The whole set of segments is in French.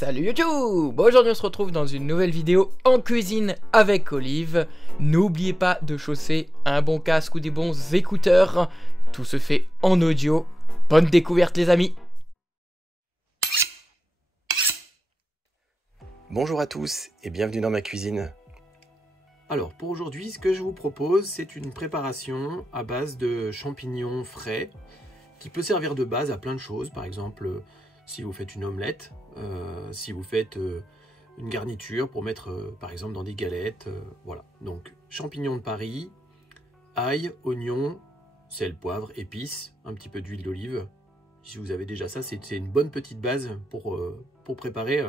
Salut YouTube! Aujourd'hui on se retrouve dans une nouvelle vidéo en cuisine avec Olive. N'oubliez pas de chausser un bon casque ou des bons écouteurs. Tout se fait en audio. Bonne découverte les amis! Bonjour à tous et bienvenue dans ma cuisine. Alors pour aujourd'hui, ce que je vous propose, c'est une préparation à base de champignons frais qui peut servir de base à plein de choses. Par exemple, si vous faites une omelette, si vous faites une garniture pour mettre par exemple dans des galettes. Voilà, donc champignons de Paris, ail, oignon, sel, poivre, épices, un petit peu d'huile d'olive. Si vous avez déjà ça, c'est une bonne petite base pour préparer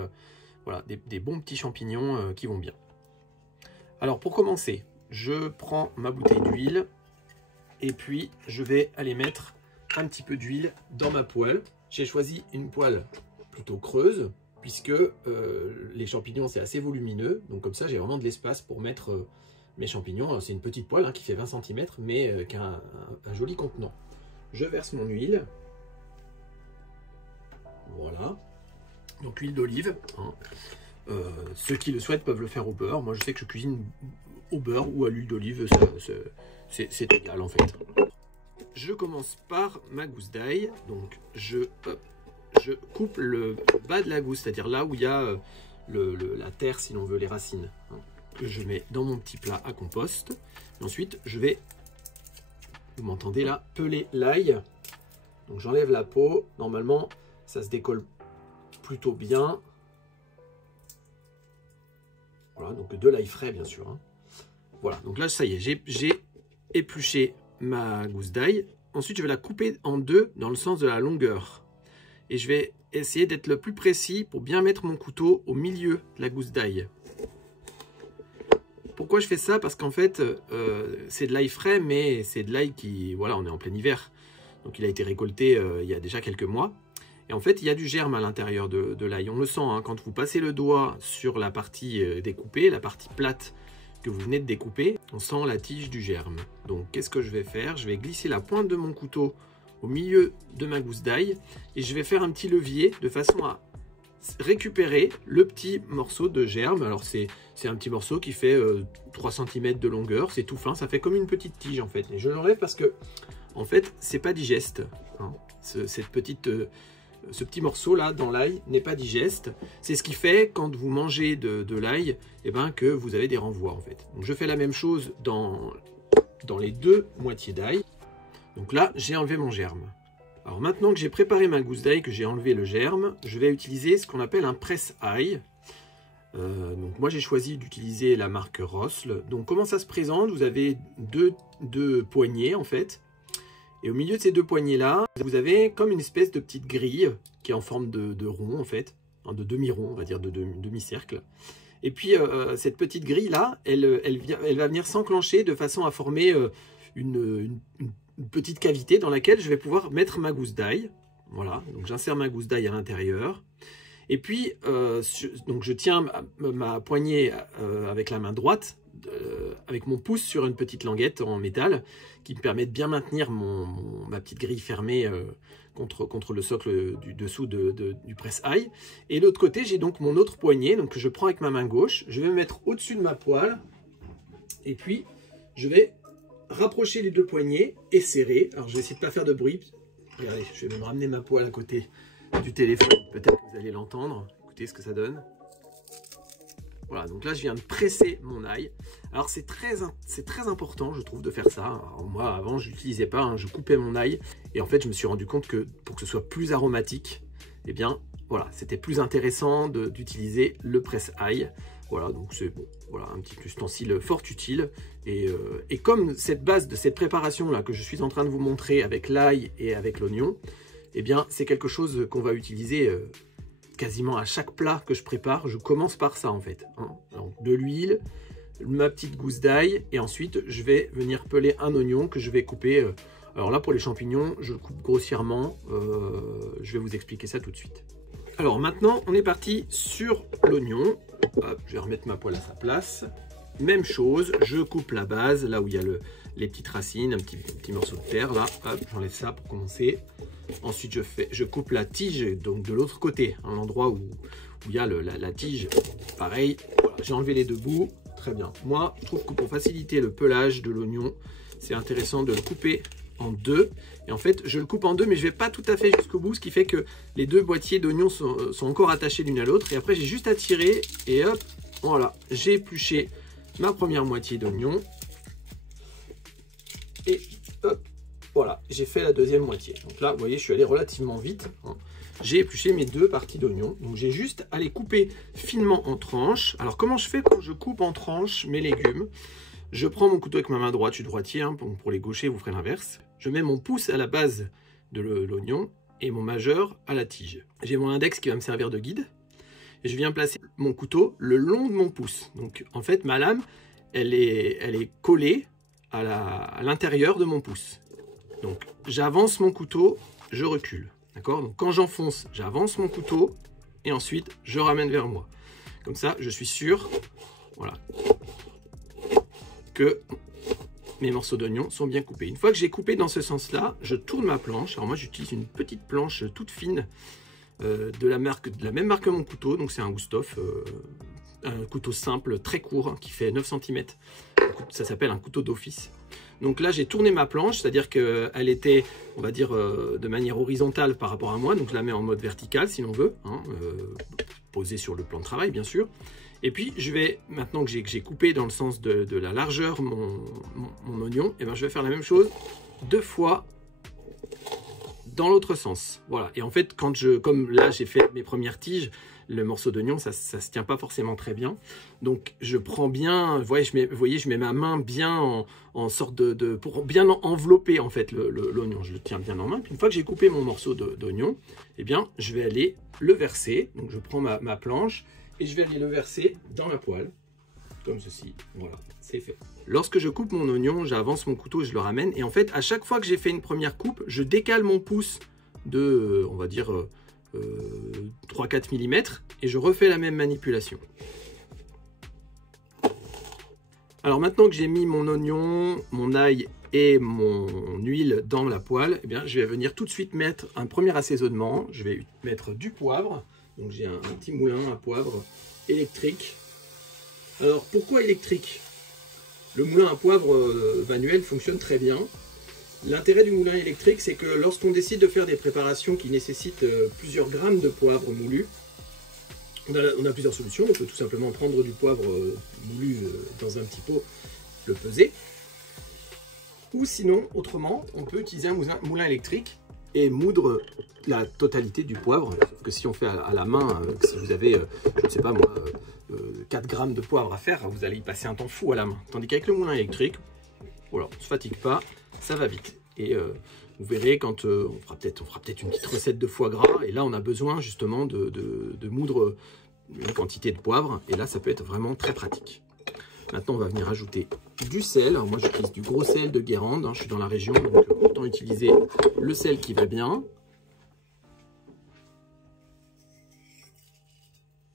voilà, des bons petits champignons qui vont bien. Alors pour commencer, je prends ma bouteille d'huile et puis je vais aller mettre un petit peu d'huile dans ma poêle. J'ai choisi une poêle plutôt creuse puisque les champignons c'est assez volumineux, donc comme ça j'ai vraiment de l'espace pour mettre mes champignons. C'est une petite poêle qui fait 20 cm mais qui a un joli contenant. Je verse mon huile, voilà, donc huile d'olive. Ceux qui le souhaitent peuvent le faire au beurre. Moi je sais que je cuisine au beurre ou à l'huile d'olive, c'est égal en fait. Je commence par ma gousse d'ail, donc je coupe le bas de la gousse, c'est-à-dire là où il y a la terre si l'on veut, les racines, que je mets dans mon petit plat à compost. Et ensuite je vais, vous m'entendez là, peler l'ail. Donc j'enlève la peau, normalement ça se décolle plutôt bien. Voilà, donc de l'ail frais bien sûr. Voilà, donc là ça y est, j'ai épluché ma gousse d'ail. Ensuite je vais la couper en deux dans le sens de la longueur. Et je vais essayer d'être le plus précis pour bien mettre mon couteau au milieu de la gousse d'ail. Pourquoi je fais ça? Parce qu'en fait c'est de l'ail frais, mais c'est de l'ail qui, voilà, on est en plein hiver. Donc il a été récolté il y a déjà quelques mois. Et en fait, il y a du germe à l'intérieur de l'ail. On le sent quand vous passez le doigt sur la partie découpée, la partie plate que vous venez de découper, on sent la tige du germe. Donc, qu'est-ce que je vais faire? Je vais glisser la pointe de mon couteau au milieu de ma gousse d'ail et je vais faire un petit levier de façon à récupérer le petit morceau de germe. Alors, c'est un petit morceau qui fait 3 cm de longueur. C'est tout fin, ça fait comme une petite tige en fait. Et je l'enlève parce que, en fait, c'est pas digeste. Ce petit morceau là dans l'ail n'est pas digeste. C'est ce qui fait quand vous mangez de l'ail, que vous avez des renvois en fait. Donc je fais la même chose dans les deux moitiés d'ail. Donc là j'ai enlevé mon germe. Alors maintenant que j'ai préparé ma gousse d'ail, que j'ai enlevé le germe, je vais utiliser ce qu'on appelle un presse-ail. Donc moi j'ai choisi d'utiliser la marque Rossel. Donc comment ça se présente? Vous avez deux poignées en fait. Et au milieu de ces deux poignées-là, vous avez comme une espèce de petite grille qui est en forme de rond, en fait, de demi-rond, on va dire, de demi-cercle. Et puis, cette petite grille-là, elle va venir s'enclencher de façon à former une petite cavité dans laquelle je vais pouvoir mettre ma gousse d'ail. Voilà, donc j'insère ma gousse d'ail à l'intérieur. Et puis, donc je tiens ma poignée avec la main droite, avec mon pouce sur une petite languette en métal qui me permet de bien maintenir ma petite grille fermée contre le socle du dessous du presse-ail. Et de l'autre côté, j'ai donc mon autre poignet donc, que je prends avec ma main gauche. Je vais me mettre au-dessus de ma poêle et puis je vais rapprocher les deux poignets et serrer. Alors je vais essayer de ne pas faire de bruit. Regardez, je vais même ramener ma poêle à côté du téléphone. Peut-être que vous allez l'entendre. Écoutez ce que ça donne. Voilà, donc là je viens de presser mon ail. Alors c'est très important je trouve de faire ça. Alors, moi avant je n'utilisais pas, je coupais mon ail. Et en fait je me suis rendu compte que pour que ce soit plus aromatique, voilà, c'était plus intéressant d'utiliser le presse-ail. Voilà, donc c'est bon, voilà, un petit ustensile fort utile. Et comme cette base de cette préparation là que je suis en train de vous montrer avec l'ail et avec l'oignon, c'est quelque chose qu'on va utiliser quasiment à chaque plat que je prépare. Je commence par ça en fait. Donc de l'huile, ma petite gousse d'ail et ensuite je vais venir peler un oignon que je vais couper. Alors là pour les champignons, je le coupe grossièrement. Je vais vous expliquer ça tout de suite. Alors maintenant on est parti sur l'oignon. Je vais remettre ma poêle à sa place. Même chose, je coupe la base, là où il y a les petites racines, un petit morceau de terre, là, j'enlève ça pour commencer. Ensuite, je coupe la tige, donc de l'autre côté, à l'endroit où où il y a la tige. Pareil, voilà, j'ai enlevé les deux bouts. Très bien. Moi, je trouve que pour faciliter le pelage de l'oignon, c'est intéressant de le couper en deux. Et en fait, je le coupe en deux, mais je ne vais pas tout à fait jusqu'au bout, ce qui fait que les deux boîtiers d'oignons sont encore attachés l'une à l'autre. Et après, j'ai juste à tirer et hop, voilà, j'ai épluché ma première moitié d'oignon. Et hop, voilà, j'ai fait la deuxième moitié. Donc là, vous voyez, je suis allé relativement vite, hein. J'ai épluché mes deux parties d'oignons. Donc j'ai juste à les couper finement en tranches. Alors comment je fais quand je coupe en tranches mes légumes? Je prends mon couteau avec ma main droite, je suis droitier, hein, pour les gauchers, vous ferez l'inverse. Je mets mon pouce à la base de l'oignon et mon majeur à la tige. J'ai mon index qui va me servir de guide. Et je viens placer mon couteau le long de mon pouce. Donc en fait, ma lame, elle est collée à l'intérieur de mon pouce. Donc j'avance mon couteau, je recule. D'accord? Donc quand j'enfonce, j'avance mon couteau et ensuite je ramène vers moi. Comme ça, je suis sûr, voilà, que mes morceaux d'oignon sont bien coupés. Une fois que j'ai coupé dans ce sens-là, je tourne ma planche. Alors moi, j'utilise une petite planche toute fine de la même marque que mon couteau. Donc c'est un Wusthof, un couteau simple, très court, hein, qui fait 9 cm. Ça s'appelle un couteau d'office. Donc là, j'ai tourné ma planche, c'est-à-dire qu'elle était, on va dire, de manière horizontale par rapport à moi. Donc je la mets en mode vertical, si l'on veut, hein, posée sur le plan de travail, bien sûr. Et puis, je vais, maintenant que j'ai coupé dans le sens de la largeur mon oignon, et ben, je vais faire la même chose 2 fois dans l'autre sens. Voilà. Et en fait, comme là, j'ai fait mes premières tiges, le morceau d'oignon, ça se tient pas forcément très bien. Donc, je prends bien, vous voyez, je mets ma main bien en sorte pour bien envelopper, en fait, l'oignon. Je le tiens bien en main. Puis, une fois que j'ai coupé mon morceau d'oignon, eh bien, je vais aller le verser. Donc, je prends ma planche et je vais aller le verser dans la poêle, comme ceci. Voilà, c'est fait. Lorsque je coupe mon oignon, j'avance mon couteau et je le ramène. Et en fait, à chaque fois que j'ai fait une première coupe, je décale mon pouce de, on va dire, 3-4 mm et je refais la même manipulation. Alors maintenant que j'ai mis mon oignon, mon ail et mon huile dans la poêle, eh bien, je vais venir tout de suite mettre un premier assaisonnement. Je vais mettre du poivre. Donc j'ai un petit moulin à poivre électrique. Alors pourquoi électrique? Le moulin à poivre manuel fonctionne très bien. L'intérêt du moulin électrique, c'est que lorsqu'on décide de faire des préparations qui nécessitent plusieurs grammes de poivre moulu, on a plusieurs solutions. On peut tout simplement prendre du poivre moulu dans un petit pot, le peser. Ou sinon, autrement, on peut utiliser un moulin électrique et moudre la totalité du poivre. Sauf que si on fait à la main, si vous avez, je ne sais pas moi, 4 grammes de poivre à faire, vous allez y passer un temps fou à la main. Tandis qu'avec le moulin électrique, voilà, on ne se fatigue pas, ça va vite. Et vous verrez quand on fera peut-être une petite recette de foie gras, et là on a besoin justement de moudre une quantité de poivre, et là ça peut être vraiment très pratique. Maintenant on va venir ajouter du sel. Alors moi j'utilise du gros sel de Guérande, hein, je suis dans la région, donc autant utiliser le sel qui va bien.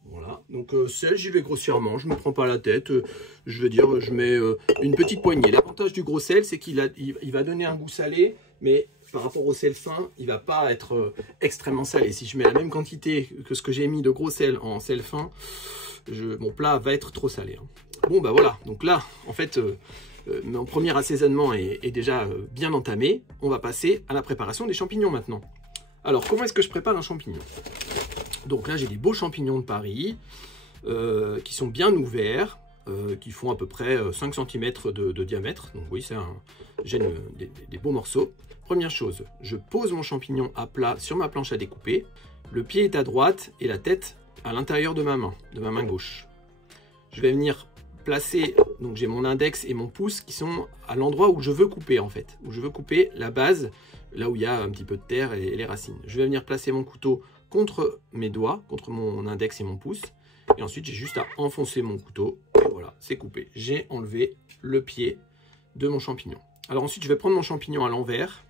Voilà, donc sel, j'y vais grossièrement, je ne me prends pas la tête, je veux dire, je mets une petite poignée. L'avantage du gros sel, c'est qu'il va donner un goût salé, mais par rapport au sel fin, il ne va pas être extrêmement salé. Si je mets la même quantité que ce que j'ai mis de gros sel en sel fin, mon plat va être trop salé, hein. Bon, bah voilà, donc là, en fait, mon premier assaisonnement est déjà bien entamé. On va passer à la préparation des champignons maintenant. Alors, comment est-ce que je prépare un champignon? Donc là, j'ai des beaux champignons de Paris qui sont bien ouverts, qui font à peu près 5 cm de diamètre. Donc oui, j'ai des beaux morceaux. Première chose, je pose mon champignon à plat sur ma planche à découper. Le pied est à droite et la tête à l'intérieur de ma main gauche. Je vais venir placer, donc j'ai mon index et mon pouce qui sont à l'endroit où je veux couper en fait, où je veux couper la base, là où il y a un petit peu de terre et les racines. Je vais venir placer mon couteau contre mes doigts, contre mon index et mon pouce, et ensuite j'ai juste à enfoncer mon couteau, et voilà, c'est coupé. J'ai enlevé le pied de mon champignon. Alors ensuite je vais prendre mon champignon à l'envers,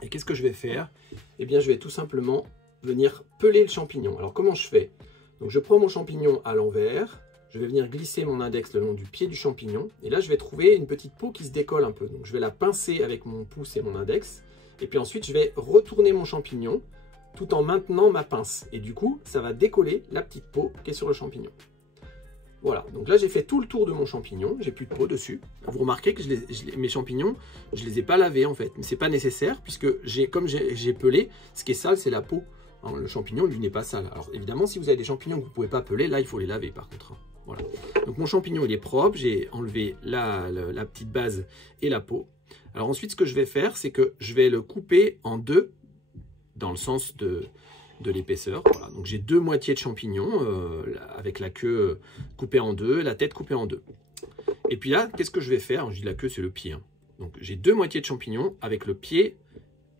et qu'est-ce que je vais faire? Eh bien je vais tout simplement venir peler le champignon. Alors comment je fais? Donc je prends mon champignon à l'envers, je vais venir glisser mon index le long du pied du champignon. Et là, je vais trouver une petite peau qui se décolle un peu. Donc, je vais la pincer avec mon pouce et mon index. Et puis ensuite, je vais retourner mon champignon tout en maintenant ma pince. Et du coup, ça va décoller la petite peau qui est sur le champignon. Voilà, donc là j'ai fait tout le tour de mon champignon, j'ai plus de peau dessus. Vous remarquez que mes champignons, je les ai pas lavés en fait, mais c'est pas nécessaire puisque comme j'ai pelé, ce qui est sale c'est la peau. Alors, le champignon lui n'est pas sale. Alors évidemment si vous avez des champignons que vous pouvez pas peler, là il faut les laver par contre. Voilà. Donc mon champignon il est propre, j'ai enlevé la petite base et la peau. Alors ensuite ce que je vais faire c'est que je vais le couper en deux dans le sens de l'épaisseur. Voilà. Donc j'ai deux moitiés de champignons avec la queue coupée en deux, la tête coupée en deux. Et puis là, qu'est-ce que je vais faire? Alors, je dis la queue, c'est le pied. Hein. Donc j'ai deux moitiés de champignons avec le pied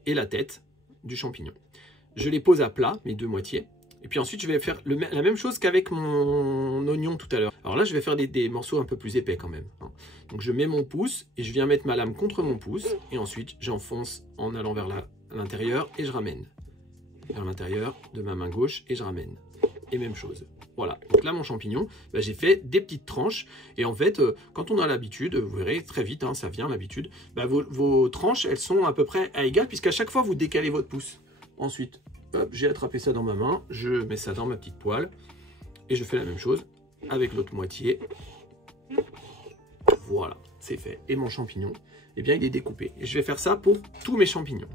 et la tête du champignon. Je les pose à plat, mes deux moitiés. Et puis ensuite, je vais faire la même chose qu'avec mon oignon tout à l'heure. Alors là, je vais faire des morceaux un peu plus épais quand même. Hein. Donc je mets mon pouce et je viens mettre ma lame contre mon pouce. Et ensuite, j'enfonce en allant vers l'intérieur et je ramène. Vers l'intérieur de ma main gauche et je ramène. Et même chose. Voilà, donc là mon champignon, bah, j'ai fait des petites tranches. Et en fait, quand on a l'habitude, vous verrez très vite, hein, ça vient l'habitude, bah, vos tranches, elles sont à peu près à égales, puisqu'à chaque fois vous décalez votre pouce. Ensuite, j'ai attrapé ça dans ma main, je mets ça dans ma petite poêle. Et je fais la même chose avec l'autre moitié. Voilà, c'est fait. Et mon champignon, eh bien il est découpé. Et je vais faire ça pour tous mes champignons.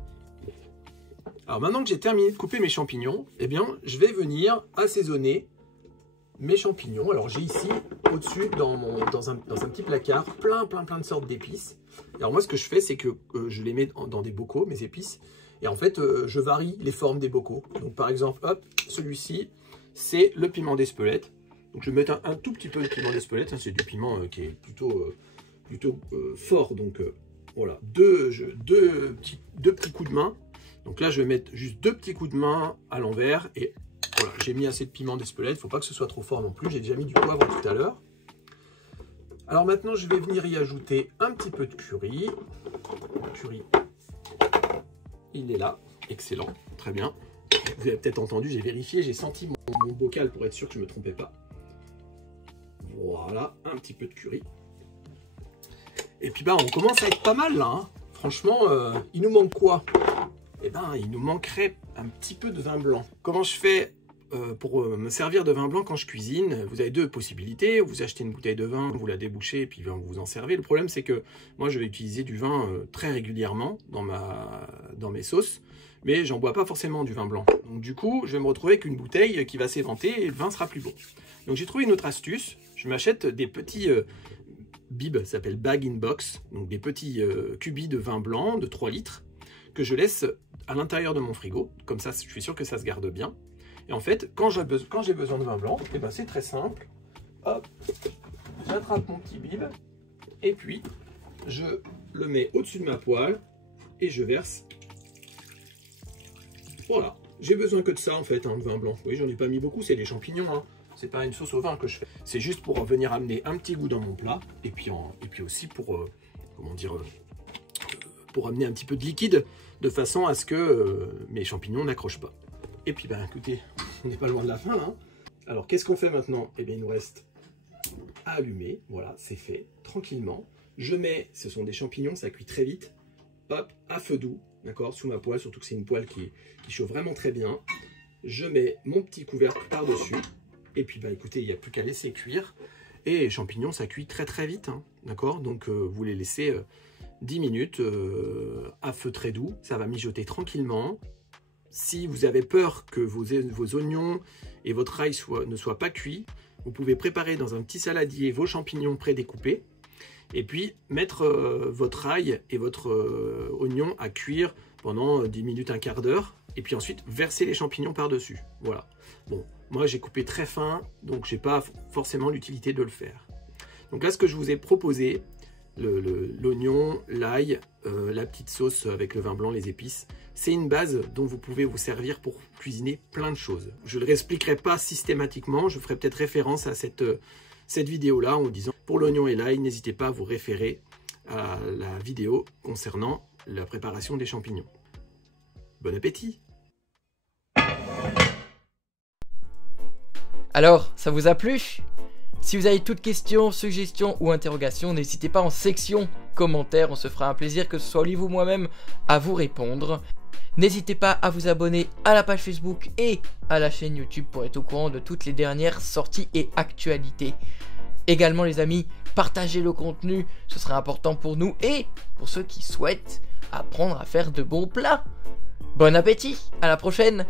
Alors maintenant que j'ai terminé de couper mes champignons, eh bien, je vais venir assaisonner mes champignons. Alors j'ai ici, au-dessus, dans un petit placard, plein de sortes d'épices. Alors moi, ce que je fais, c'est que je les mets dans des bocaux, mes épices. Et en fait, je varie les formes des bocaux. Donc par exemple, hop, celui-ci, c'est le piment d'Espelette. Donc je vais mettre un tout petit peu de piment d'Espelette. Hein, c'est du piment qui est plutôt fort. Donc voilà, deux petits coups de main. Donc là, je vais mettre juste deux petits coups de main à l'envers. Et voilà, j'ai mis assez de piment d'Espelette. Il ne faut pas que ce soit trop fort non plus. J'ai déjà mis du poivre tout à l'heure. Alors maintenant, je vais venir y ajouter un petit peu de curry. Le curry, il est là. Excellent. Très bien. Vous avez peut-être entendu, j'ai vérifié. J'ai senti mon bocal pour être sûr que je ne me trompais pas. Voilà, un petit peu de curry. Et puis bah, on commence à être pas mal là. Hein. Franchement, il nous manque quoi? Eh ben, il nous manquerait un petit peu de vin blanc. Comment je fais pour me servir de vin blanc quand je cuisine? Vous avez deux possibilités. Vous achetez une bouteille de vin, vous la débouchez et puis vous en servez. Le problème, c'est que moi, je vais utiliser du vin très régulièrement dans mes sauces, mais j'en bois pas forcément du vin blanc. Donc du coup, je vais me retrouver avec une bouteille qui va s'éventer et le vin sera plus beau. Donc j'ai trouvé une autre astuce. Je m'achète des petits bibs, ça s'appelle bag in box, donc des petits cubis de vin blanc de 3 litres que je laisse à l'intérieur de mon frigo. Comme ça, je suis sûr que ça se garde bien. Et en fait, quand j'ai besoin de vin blanc, eh ben, c'est très simple. Hop, j'attrape mon petit bib et puis je le mets au-dessus de ma poêle et je verse. Voilà, j'ai besoin que de ça en fait, hein, de vin blanc. Oui, j'en ai pas mis beaucoup, c'est des champignons. Hein. C'est pas une sauce au vin que je fais. C'est juste pour venir amener un petit goût dans mon plat et puis aussi pour pour amener un petit peu de liquide de façon à ce que mes champignons n'accrochent pas. Et puis ben écoutez, on n'est pas loin de la fin là. Hein. Alors qu'est-ce qu'on fait maintenant? Eh bien il nous reste à allumer. Voilà, c'est fait tranquillement. Je mets, ce sont des champignons, ça cuit très vite. Hop, à feu doux, d'accord, sous ma poêle, surtout que c'est une poêle qui chauffe vraiment très bien. Je mets mon petit couvercle par-dessus. Et puis bah écoutez, il n'y a plus qu'à laisser cuire. Et les champignons, ça cuit très vite, hein, d'accord. Donc vous les laissez 10 minutes à feu très doux. Ça va mijoter tranquillement. Si vous avez peur que vos oignons et votre ail ne soient pas cuits, vous pouvez préparer dans un petit saladier vos champignons prédécoupés. Et puis mettre votre ail et votre oignon à cuire pendant 10 minutes, un quart d'heure. Et puis ensuite verser les champignons par-dessus. Voilà. Bon, moi j'ai coupé très fin, donc j'ai pas forcément l'utilité de le faire. Donc là, ce que je vous ai proposé, l'oignon, l'ail, la petite sauce avec le vin blanc, les épices, c'est une base dont vous pouvez vous servir pour cuisiner plein de choses. Je ne le réexpliquerai pas systématiquement, je ferai peut-être référence à cette vidéo-là en disant pour l'oignon et l'ail, n'hésitez pas à vous référer à la vidéo concernant la préparation des champignons. Bon appétit! Alors, ça vous a plu? Si vous avez toute question, suggestion ou interrogation, n'hésitez pas en section commentaires, on se fera un plaisir que ce soit Olive ou moi-même à vous répondre. N'hésitez pas à vous abonner à la page Facebook et à la chaîne YouTube pour être au courant de toutes les dernières sorties et actualités. Également les amis, partagez le contenu, ce sera important pour nous et pour ceux qui souhaitent apprendre à faire de bons plats. Bon appétit, à la prochaine!